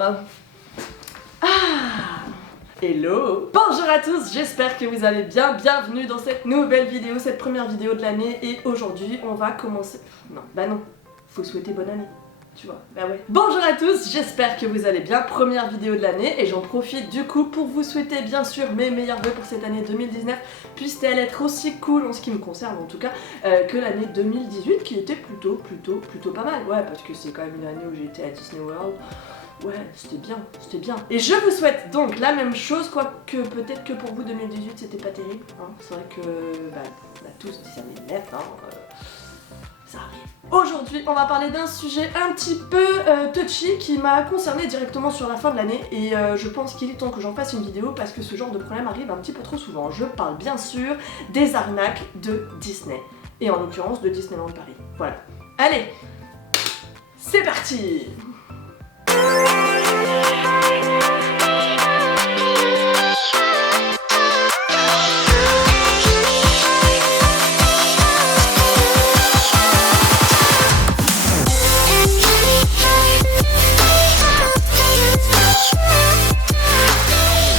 Alors... Hello! Bonjour à tous, j'espère que vous allez bien, bienvenue dans cette nouvelle vidéo, cette première vidéo de l'année, et aujourd'hui on va commencer... Non, bah non, faut souhaiter bonne année, tu vois, bah ouais. Bonjour à tous, j'espère que vous allez bien, première vidéo de l'année, et j'en profite du coup pour vous souhaiter bien sûr mes meilleurs vœux pour cette année 2019, puisse-t-elle être aussi cool, en ce qui me concerne en tout cas, que l'année 2018 qui était plutôt pas mal, ouais, parce que c'est quand même une année où j'ai été à Disney World. Ouais, c'était bien, c'était bien. Et je vous souhaite donc la même chose, quoique peut-être que pour vous 2018 c'était pas terrible. Hein. C'est vrai que on a tous des années de merde, hein, ça arrive. Aujourd'hui, on va parler d'un sujet un petit peu touchy qui m'a concerné directement sur la fin de l'année et je pense qu'il est temps que j'en fasse une vidéo parce que ce genre de problème arrive un petit peu trop souvent. Je parle bien sûr des arnaques de Disney et en l'occurrence de Disneyland Paris. Voilà. Allez, c'est parti!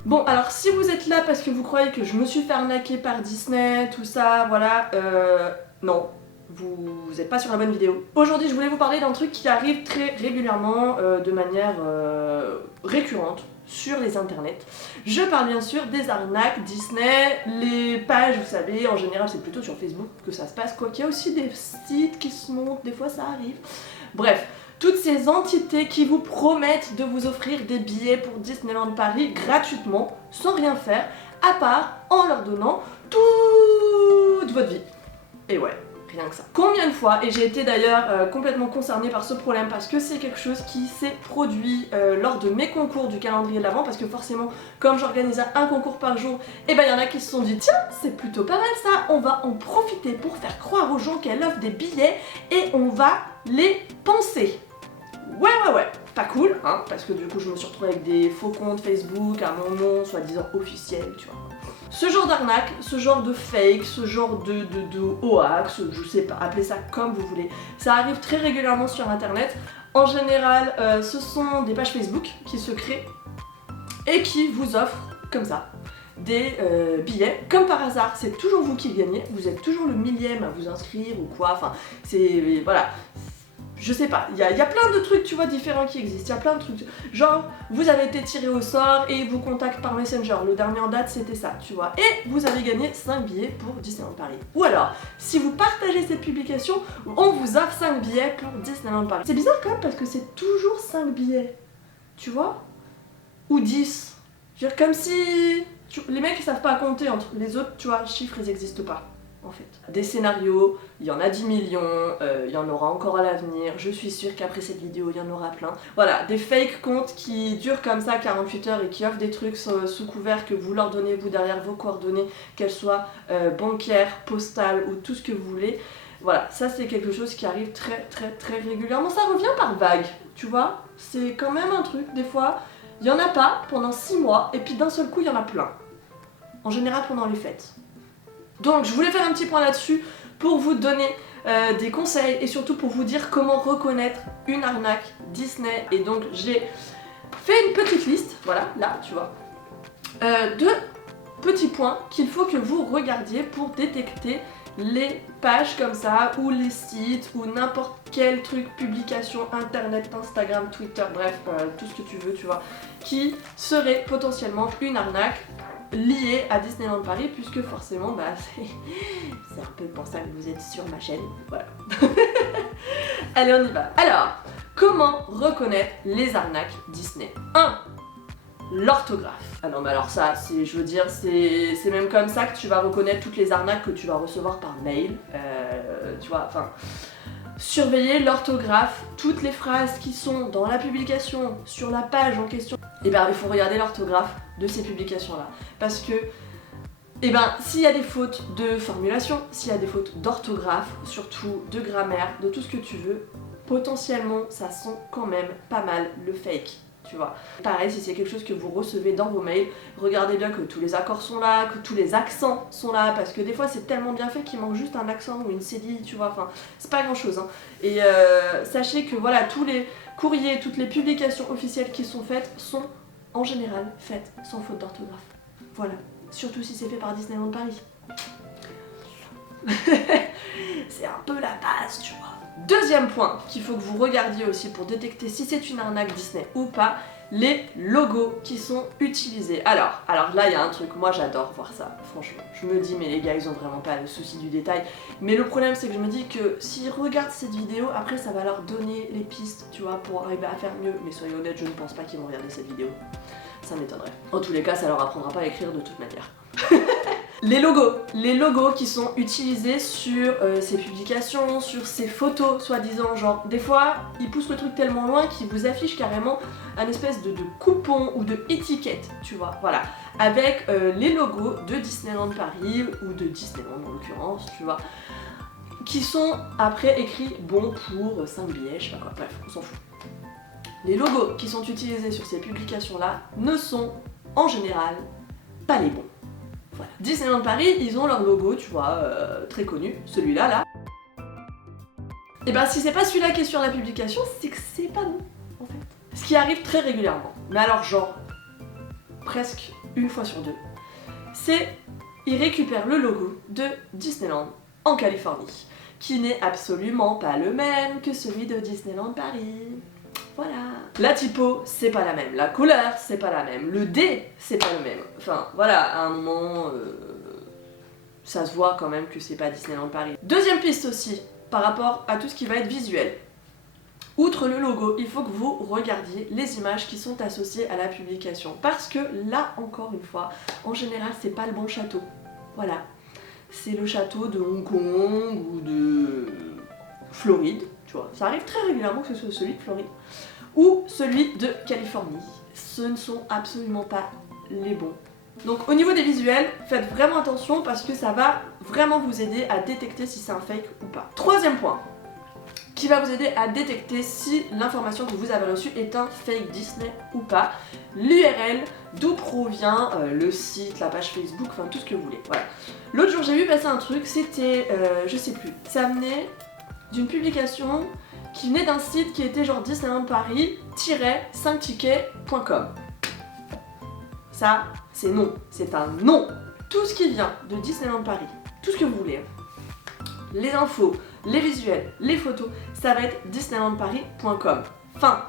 Bon, alors si vous êtes là parce que vous croyez que je me suis fait arnaquer par Disney, tout ça, voilà, non. Vous n'êtes pas sur la bonne vidéo. Aujourd'hui, je voulais vous parler d'un truc qui arrive très régulièrement, de manière récurrente sur les internets. Je parle bien sûr des arnaques Disney, les pages, vous savez, en général c'est plutôt sur Facebook que ça se passe, quoi qu'il y a aussi des sites qui se montent, des fois ça arrive. Bref, toutes ces entités qui vous promettent de vous offrir des billets pour Disneyland Paris gratuitement, sans rien faire, à part en leur donnant toute votre vie. Et ouais. Rien que ça. Combien de fois, et j'ai été d'ailleurs complètement concernée par ce problème parce que c'est quelque chose qui s'est produit lors de mes concours du calendrier de l'Avent, parce que forcément, comme j'organisais un concours par jour, et ben il y en a qui se sont dit tiens, c'est plutôt pas mal ça, on va en profiter pour faire croire aux gens qu'elle offre des billets et on va les penser. Ouais, pas cool, hein, parce que du coup je me suis retrouvée avec des faux comptes Facebook à mon nom, soi-disant officiel, tu vois. Ce genre d'arnaque, ce genre de fake, ce genre de hoax, je sais pas, appelez ça comme vous voulez, ça arrive très régulièrement sur internet. En général, ce sont des pages Facebook qui se créent et qui vous offrent, comme ça, des billets. Comme par hasard, c'est toujours vous qui le gagnez, vous êtes toujours le millième à vous inscrire ou quoi, enfin, c'est... voilà. Je sais pas, il y a plein de trucs, tu vois, différents qui existent, il y a plein de trucs, genre, vous avez été tiré au sort et vous contactent par Messenger, le dernier en date c'était ça, tu vois, et vous avez gagné 5 billets pour Disneyland Paris. Ou alors, si vous partagez cette publication, on vous offre 5 billets pour Disneyland Paris. C'est bizarre quand même parce que c'est toujours 5 billets, tu vois, ou 10, je veux dire, comme si... les mecs ils savent pas compter entre les autres, tu vois, chiffres ils existent pas. En fait. Des scénarios, il y en a 10 millions, il y en aura encore à l'avenir, je suis sûre qu'après cette vidéo il y en aura plein. Voilà, des fake comptes qui durent comme ça 48 heures et qui offrent des trucs sous couvert que vous leur donnez vous derrière vos coordonnées, qu'elles soient bancaires, postales ou tout ce que vous voulez. Voilà, ça c'est quelque chose qui arrive très régulièrement, ça revient par vague, tu vois, c'est quand même un truc, des fois, il y en a pas pendant 6 mois et puis d'un seul coup il y en a plein. En général pendant les fêtes. Donc je voulais faire un petit point là-dessus pour vous donner des conseils et surtout pour vous dire comment reconnaître une arnaque Disney. Et donc j'ai fait une petite liste, voilà, là tu vois, de petits points qu'il faut que vous regardiez pour détecter les pages comme ça, ou les sites, ou n'importe quel truc, publication, internet, Instagram, Twitter, bref, tout ce que tu veux, tu vois, qui serait potentiellement une arnaque lié à Disneyland Paris, puisque forcément bah c'est un peu pour ça que vous êtes sur ma chaîne, voilà. Allez, on y va. Alors, comment reconnaître les arnaques Disney? 1. L'orthographe. Ah non mais alors ça, je veux dire, c'est même comme ça que tu vas reconnaître toutes les arnaques que tu vas recevoir par mail, tu vois, enfin... Surveillez l'orthographe, toutes les phrases qui sont dans la publication, sur la page en question, et ben il faut regarder l'orthographe de ces publications-là. Parce que, et ben s'il y a des fautes de formulation, s'il y a des fautes d'orthographe, surtout de grammaire, de tout ce que tu veux, potentiellement ça sent quand même pas mal le fake. tu vois. Pareil, si c'est quelque chose que vous recevez dans vos mails, regardez bien que tous les accords sont là, que tous les accents sont là, parce que des fois c'est tellement bien fait qu'il manque juste un accent ou une cédille, tu vois, enfin, c'est pas grand chose, hein. Et sachez que voilà, tous les courriers, toutes les publications officielles qui sont faites sont en général faites sans faute d'orthographe. Voilà, surtout si c'est fait par Disneyland Paris. C'est un peu la base, tu vois. Deuxième point qu'il faut que vous regardiez aussi pour détecter si c'est une arnaque Disney ou pas, les logos qui sont utilisés. Alors là il y a un truc, moi j'adore voir ça, franchement. Je me dis mais les gars ils ont vraiment pas le souci du détail. Mais le problème c'est que je me dis que s'ils regardent cette vidéo, après ça va leur donner les pistes, tu vois, pour arriver à faire mieux. Mais soyez honnêtes, je ne pense pas qu'ils vont regarder cette vidéo. Ça m'étonnerait. En tous les cas, ça leur apprendra pas à écrire de toute manière. Les logos qui sont utilisés sur ces publications, sur ces photos soi-disant, genre des fois ils poussent le truc tellement loin qu'ils vous affichent carrément un espèce de coupon ou de étiquette, tu vois, voilà, avec les logos de Disneyland Paris ou de Disneyland en l'occurrence, tu vois, qui sont après écrits bon pour 5 billets, je sais pas quoi, bref, on s'en fout. Les logos qui sont utilisés sur ces publications-là ne sont en général pas les bons. Voilà. Disneyland Paris, ils ont leur logo, tu vois, très connu, celui-là, là. Et ben si c'est pas celui-là qui est sur la publication, c'est que c'est pas bon, en fait. Ce qui arrive très régulièrement, mais alors genre, presque une fois sur deux, c'est ils récupèrent le logo de Disneyland en Californie, qui n'est absolument pas le même que celui de Disneyland Paris. Voilà. La typo, c'est pas la même. La couleur, c'est pas la même. Le D, c'est pas le même. Enfin, voilà, à un moment, ça se voit quand même que c'est pas Disneyland Paris. Deuxième piste aussi, par rapport à tout ce qui va être visuel. Outre le logo, il faut que vous regardiez les images qui sont associées à la publication. Parce que là, encore une fois, en général, c'est pas le bon château. Voilà. C'est le château de Hong Kong ou de Floride, tu vois. Ça arrive très régulièrement que ce soit celui de Floride. Ou celui de Californie. Ce ne sont absolument pas les bons. Donc au niveau des visuels, faites vraiment attention parce que ça va vraiment vous aider à détecter si c'est un fake ou pas. Troisième point, qui va vous aider à détecter si l'information que vous avez reçue est un fake Disney ou pas. L'URL, d'où provient le site, la page Facebook, enfin tout ce que vous voulez. Voilà. L'autre jour j'ai vu passer un truc, c'était, je sais plus, ça venait d'une publication qui venait d'un site qui était genre Disneyland Paris-5tickets.com. Ça, c'est non. C'est un non. Tout ce qui vient de Disneyland Paris, tout ce que vous voulez, les infos, les visuels, les photos, ça va être disneylandparis.com. Fin.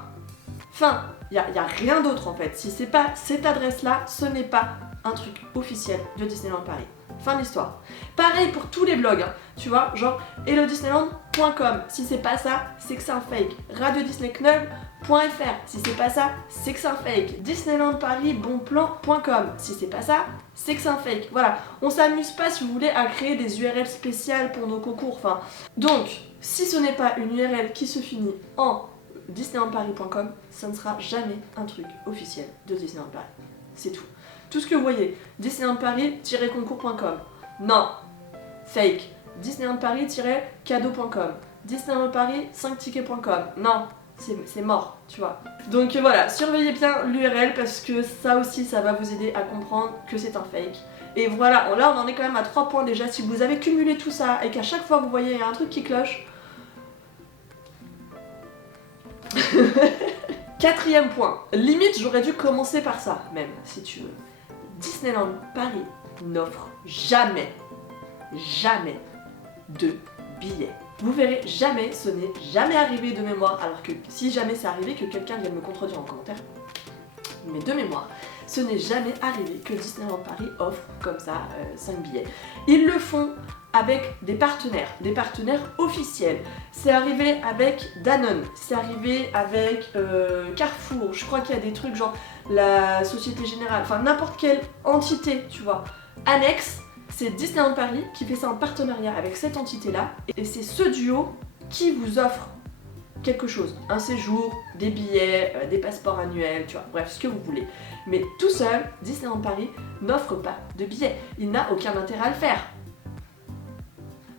Il n'y a rien d'autre en fait. Si c'est pas cette adresse-là, ce n'est pas un truc officiel de Disneyland Paris. Fin de l'histoire. Pareil pour tous les blogs, hein. Tu vois, genre hellodisneyland.com. Si c'est pas ça, c'est que c'est un fake. radiodisneyknoll.fr. Si c'est pas ça, c'est que c'est un fake. disneylandparisbonplan.com. Si c'est pas ça, c'est que c'est un fake. Voilà, on s'amuse pas si vous voulez à créer des URL spéciales pour nos concours. Enfin, donc, si ce n'est pas une URL qui se finit en disneylandparis.com, ça ne sera jamais un truc officiel de Disneyland Paris. C'est tout. Tout ce que vous voyez, disneylandparis-concours.com, non, fake. disneylandparis-cadeau.com, disneylandparis5tickets.com, non, c'est mort, tu vois. Donc voilà, surveillez bien l'URL parce que ça aussi, ça va vous aider à comprendre que c'est un fake. Et voilà, là on en est quand même à 3 points déjà. Si vous avez cumulé tout ça et qu'à chaque fois vous voyez il y a un truc qui cloche... Quatrième point, limite j'aurais dû commencer par ça, même, si tu veux. Disneyland Paris n'offre jamais de billets. Vous verrez, jamais, ce n'est jamais arrivé de mémoire, alors que si jamais c'est arrivé, que quelqu'un vienne me contredire en commentaire, mais de mémoire, ce n'est jamais arrivé que Disneyland Paris offre comme ça 5 billets. Ils le font avec des partenaires officiels. C'est arrivé avec Danone, c'est arrivé avec Carrefour, je crois qu'il y a des trucs genre la Société Générale, enfin n'importe quelle entité, tu vois, annexe, c'est Disneyland Paris qui fait ça en partenariat avec cette entité-là, et c'est ce duo qui vous offre quelque chose, un séjour, des billets, des passeports annuels, tu vois, bref, ce que vous voulez. Mais tout seul, Disneyland Paris n'offre pas de billets, il n'a aucun intérêt à le faire.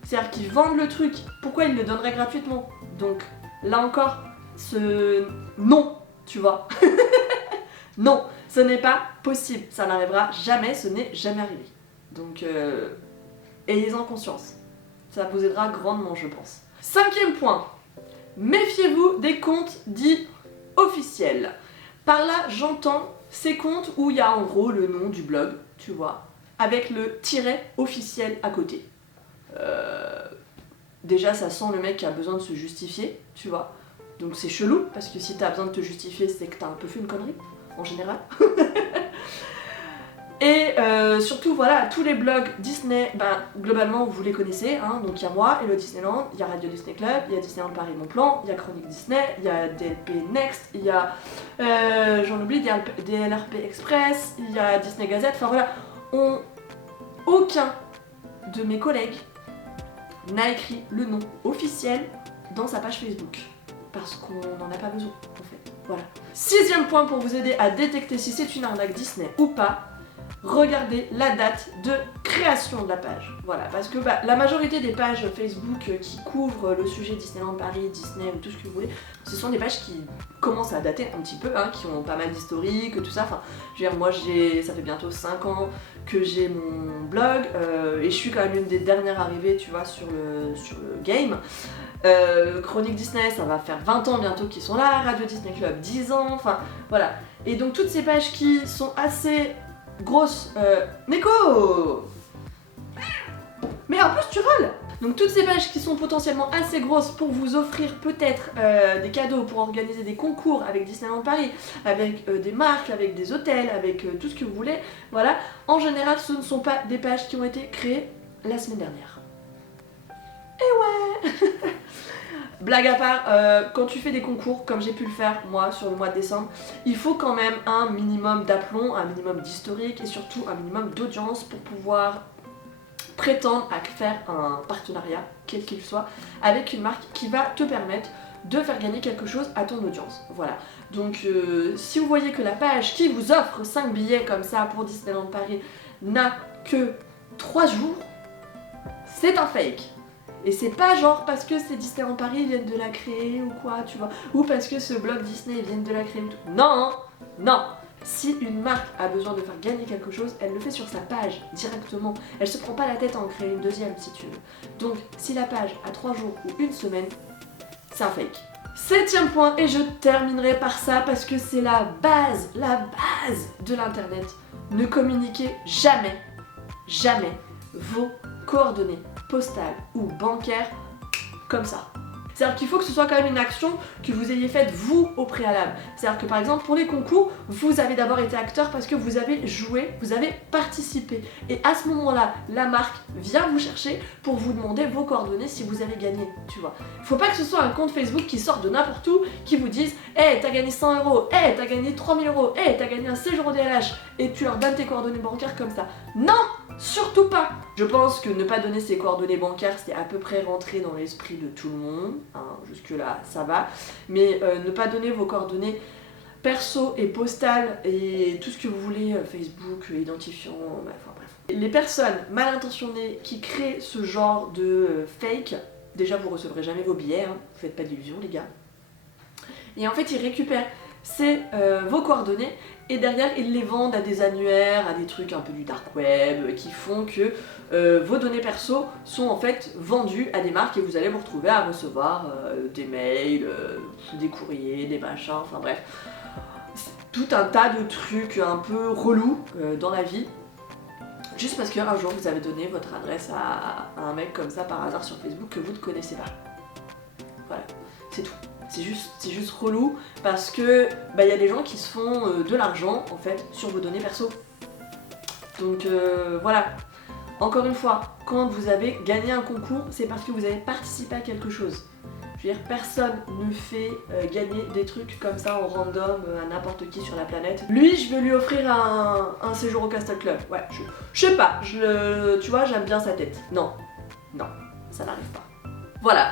C'est-à-dire qu'ils vendent le truc, pourquoi ils le donneraient gratuitement? Donc là encore, ce non, tu vois. Non, ce n'est pas possible, ça n'arrivera jamais, ce n'est jamais arrivé. Donc, ayez-en conscience. Ça vous aidera grandement, je pense. 5e point, méfiez-vous des comptes dits officiels. Par là, j'entends ces comptes où il y a en gros le nom du blog, tu vois, avec le tiret officiel à côté. Déjà, ça sent le mec qui a besoin de se justifier, tu vois. Donc c'est chelou, parce que si t'as besoin de te justifier, c'est que t'as un peu fait une connerie, en général. Et surtout, voilà, tous les blogs Disney, ben, globalement, vous les connaissez, hein, donc il y a moi, Hello Disneyland, il y a Radio Disney Club, il y a Disneyland Paris Mon Plan, il y a Chronique Disney, il y a DLP Next, il y a, j'en oublie, DLRP Express, il y a Disney Gazette, enfin voilà, aucun de mes collègues n'a écrit le nom officiel dans sa page Facebook. Parce qu'on n'en a pas besoin, en fait. Voilà. 6e point pour vous aider à détecter si c'est une arnaque Disney ou pas, regardez la date de création de la page. Voilà, parce que la majorité des pages Facebook qui couvrent le sujet Disneyland Paris, Disney ou tout ce que vous voulez, ce sont des pages qui commencent à dater un petit peu, hein, qui ont pas mal d'historique, tout ça. Enfin, je veux dire, moi, ça fait bientôt 5 ans que j'ai mon blog, et je suis quand même une des dernières arrivées, tu vois, sur le game. Chronique Disney, ça va faire 20 ans bientôt qu'ils sont là, Radio Disney Club 10 ans, enfin voilà. Et donc toutes ces pages qui sont assez grosses... Neko! Mais en plus tu râles! Donc toutes ces pages qui sont potentiellement assez grosses pour vous offrir peut-être des cadeaux, pour organiser des concours avec Disneyland Paris, avec des marques, avec des hôtels, avec tout ce que vous voulez, voilà. En général, ce ne sont pas des pages qui ont été créées la semaine dernière. Et ouais. Blague à part, quand tu fais des concours, comme j'ai pu le faire moi sur le mois de décembre, il faut quand même un minimum d'aplomb, un minimum d'historique et surtout un minimum d'audience pour pouvoir prétendre à faire un partenariat, quel qu'il soit, avec une marque qui va te permettre de faire gagner quelque chose à ton audience. Voilà. Donc si vous voyez que la page qui vous offre 5 billets comme ça pour Disneyland Paris n'a que 3 jours, c'est un fake. Et c'est pas genre parce que c'est Disneyland Paris, ils viennent de la créer ou quoi, tu vois, ou parce que ce blog Disney, ils viennent de la créer ou tout. Non, non. Si une marque a besoin de faire gagner quelque chose, elle le fait sur sa page, directement. Elle se prend pas la tête à en créer une deuxième, si tu veux. Donc, si la page a 3 jours ou une semaine, c'est un fake. 7e point, et je terminerai par ça parce que c'est la base de l'internet. Ne communiquez jamais, jamais vos coordonnées postales ou bancaires comme ça. C'est-à-dire qu'il faut que ce soit quand même une action que vous ayez faite vous au préalable. C'est-à-dire que par exemple pour les concours, vous avez d'abord été acteur parce que vous avez joué, vous avez participé. Et à ce moment-là, la marque vient vous chercher pour vous demander vos coordonnées si vous avez gagné, tu vois. Faut pas que ce soit un compte Facebook qui sort de n'importe où, qui vous dise « Hey, t'as gagné 100 €, hey, t'as gagné 3000 €, hey, t'as gagné un séjour au DLH » et tu leur donnes tes coordonnées bancaires comme ça. Non! Surtout pas! Je pense que ne pas donner ses coordonnées bancaires, c'est à peu près rentré dans l'esprit de tout le monde, hein, jusque là ça va, mais ne pas donner vos coordonnées perso et postales et tout ce que vous voulez, Facebook, identifiant, enfin bref. Les personnes mal intentionnées qui créent ce genre de fake, déjà vous recevrez jamais vos billets, hein, vous faites pas d'illusions les gars, et en fait ils récupèrent vos coordonnées et derrière ils les vendent à des annuaires, à des trucs un peu du dark web qui font que vos données perso sont en fait vendues à des marques et vous allez vous retrouver à recevoir des mails, des courriers, des machins, enfin bref, tout un tas de trucs un peu relous dans la vie. Juste parce qu'un jour vous avez donné votre adresse à un mec comme ça par hasard sur Facebook que vous ne connaissez pas. Voilà, c'est tout. C'est juste relou parce que y a des gens qui se font de l'argent en fait sur vos données perso. Donc voilà. Encore une fois, quand vous avez gagné un concours, c'est parce que vous avez participé à quelque chose. Je veux dire, personne ne fait gagner des trucs comme ça en random à n'importe qui sur la planète. Lui, je vais lui offrir un séjour au Castle Club. Ouais, je sais pas, tu vois, j'aime bien sa tête. Non, non, ça n'arrive pas. Voilà.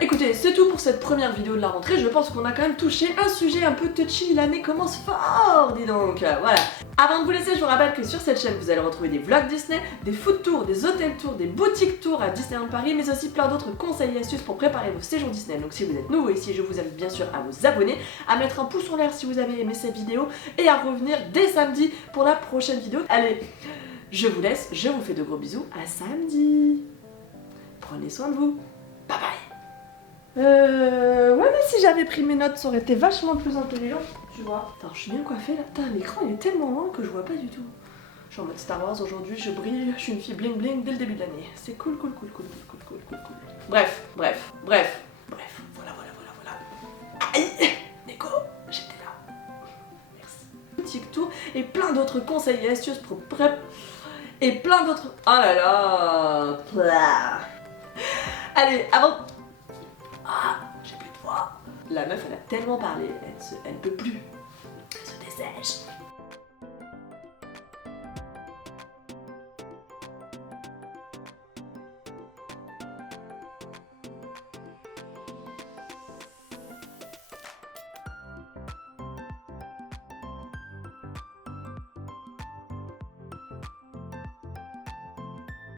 Écoutez, c'est tout pour cette première vidéo de la rentrée. Je pense qu'on a quand même touché un sujet un peu touchy. L'année commence fort, dis donc. Voilà. Avant de vous laisser, je vous rappelle que sur cette chaîne, vous allez retrouver des vlogs Disney, des food tours, des hôtels tours, des boutiques tours à Disneyland Paris, mais aussi plein d'autres conseils et astuces pour préparer vos séjours Disney. Donc si vous êtes nouveau ici, je vous invite bien sûr à vous abonner, à mettre un pouce en l'air si vous avez aimé cette vidéo et à revenir dès samedi pour la prochaine vidéo. Allez, je vous laisse, je vous fais de gros bisous, à samedi. Prenez soin de vous. Bye bye. Ouais, mais si j'avais pris mes notes, ça aurait été vachement plus intelligent, tu vois. Attends, je suis bien coiffée là. Putain, l'écran il est tellement loin que je vois pas du tout. Je suis en mode Star Wars aujourd'hui, je brille, je suis une fille bling bling dès le début de l'année. C'est cool, cool, cool, cool, cool, cool, cool, cool. Bref. Voilà. Aïe, Neko, j'étais là. Merci. Boutique tour et plein d'autres conseils et astuces pour prep. Et plein d'autres. Oh là là. Plah. Allez, avant. Ah, j'ai plus de voix. La meuf, elle a tellement parlé, elle peut plus. Elle se dessèche.